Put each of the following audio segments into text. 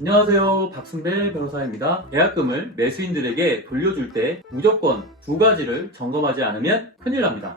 안녕하세요. 박순배 변호사입니다. 계약금을 매수인들에게 돌려줄 때 무조건 두 가지를 점검하지 않으면 큰일 납니다.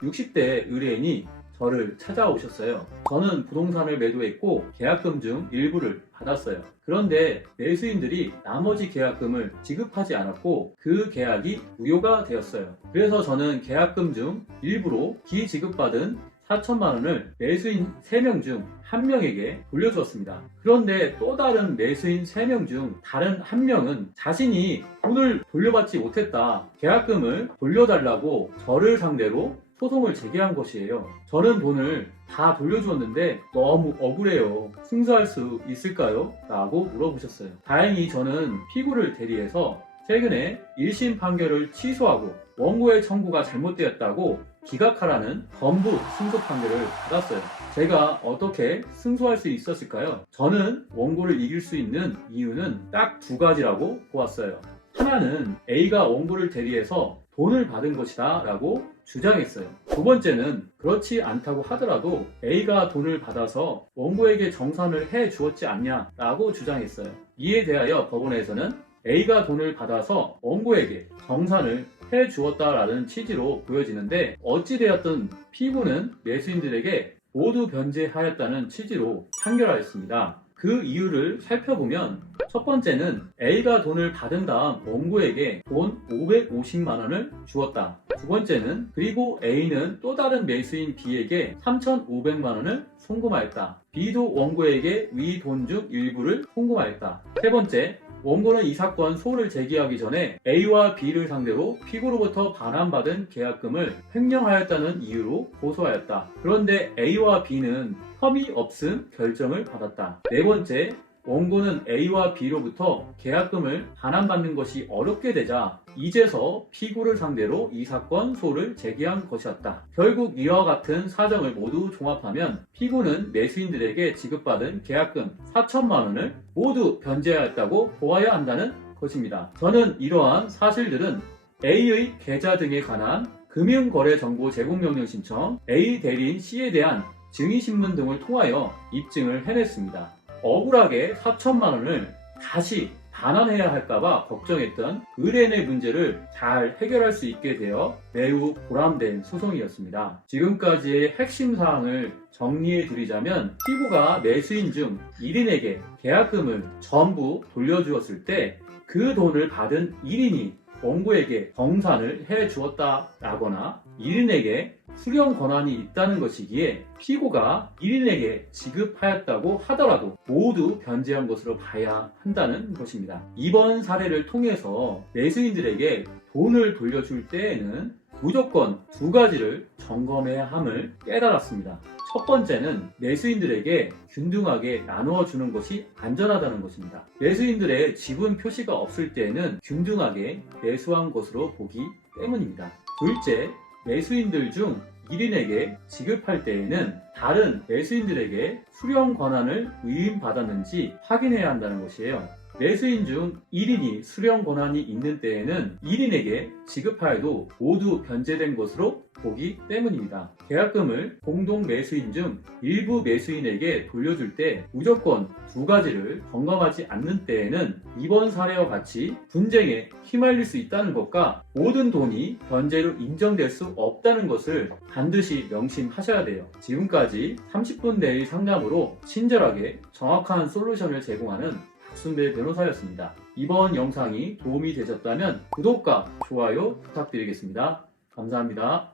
60대 의뢰인이 저를 찾아오셨어요. 저는 부동산을 매도했고 계약금 중 일부를 받았어요. 그런데 매수인들이 나머지 계약금을 지급하지 않았고 그 계약이 무효가 되었어요. 그래서 저는 계약금 중 일부로 기지급받은 4천만 원을 매수인 3명 중 1명에게 돌려주었습니다. 그런데 또 다른 매수인 3명 중 다른 1명은 자신이 돈을 돌려받지 못했다, 계약금을 돌려달라고 저를 상대로 소송을 제기한 것이에요. 저는 돈을 다 돌려주었는데 너무 억울해요. 승소할 수 있을까요? 라고 물어보셨어요. 다행히 저는 피고를 대리해서 최근에 1심 판결을 취소하고 원고의 청구가 잘못되었다고 기각하라는 건부 승소 판결을 받았어요. 제가 어떻게 승소할 수 있었을까요? 저는 원고를 이길 수 있는 이유는 딱 두 가지라고 보았어요. 하나는 A가 원고를 대리해서 돈을 받은 것이다 라고 주장했어요. 두 번째는 그렇지 않다고 하더라도 A가 돈을 받아서 원고에게 정산을 해 주었지 않냐 라고 주장했어요. 이에 대하여 법원에서는 A가 돈을 받아서 원고에게 정산을 해 주었다라는 취지로 보여지는데, 어찌되었든 피고는 매수인들에게 모두 변제하였다는 취지로 판결하였습니다. 그 이유를 살펴보면 첫 번째는 A가 돈을 받은 다음 원고에게 돈 550만 원을 주었다. 두 번째는 그리고 A는 또 다른 매수인 B에게 3,500만 원을 송금하였다. B도 원고에게 위 돈 중 일부를 송금하였다. 세 번째, 원고는 이 사건 소를 제기하기 전에 A와 B를 상대로 피고로부터 반환받은 계약금을 횡령하였다는 이유로 고소하였다. 그런데 A와 B는 혐의 없음 결정을 받았다. 네 번째, 원고는 A와 B로부터 계약금을 반환받는 것이 어렵게 되자 이제서 피고를 상대로 이 사건 소를 제기한 것이었다. 결국 이와 같은 사정을 모두 종합하면 피고는 매수인들에게 지급받은 계약금 4천만 원을 모두 변제하였다고 보아야 한다는 것입니다. 저는 이러한 사실들은 A의 계좌 등에 관한 금융거래정보 제공명령 신청, A 대리인 C에 대한 증의신문 등을 통하여 입증을 해냈습니다. 억울하게 4천만 원을 다시 반환해야 할까봐 걱정했던 의뢰인의 문제를 잘 해결할 수 있게 되어 매우 보람된 소송이었습니다. 지금까지의 핵심 사항을 정리해 드리자면, 피고가 매수인 중 1인에게 계약금을 전부 돌려주었을 때 그 돈을 받은 1인이 원고에게 정산을 해 주었다라거나 1인에게 수령 권한이 있다는 것이기에 피고가 1인에게 지급하였다고 하더라도 모두 변제한 것으로 봐야 한다는 것입니다. 이번 사례를 통해서 매수인들에게 돈을 돌려줄 때에는 무조건 두 가지를 점검해야 함을 깨달았습니다. 첫 번째는 매수인들에게 균등하게 나누어 주는 것이 안전하다는 것입니다. 매수인들의 지분 표시가 없을 때에는 균등하게 매수한 것으로 보기 때문입니다. 둘째, 매수인들 중 1인에게 지급할 때에는 다른 매수인들에게 수령 권한을 위임받았는지 확인해야 한다는 것이에요. 매수인 중 1인이 수령 권한이 있는 때에는 1인에게 지급하여도 모두 변제된 것으로 보기 때문입니다. 계약금을 공동 매수인 중 일부 매수인에게 돌려줄 때 무조건 두 가지를 점검하지 않는 때에는 이번 사례와 같이 분쟁에 휘말릴 수 있다는 것과 모든 돈이 변제로 인정될 수 없다는 것을 반드시 명심하셔야 돼요. 지금까지 30분 내의 상담으로 친절하게 정확한 솔루션을 제공하는 박순배 변호사였습니다. 이번 영상이 도움이 되셨다면 구독과 좋아요 부탁드리겠습니다. 감사합니다.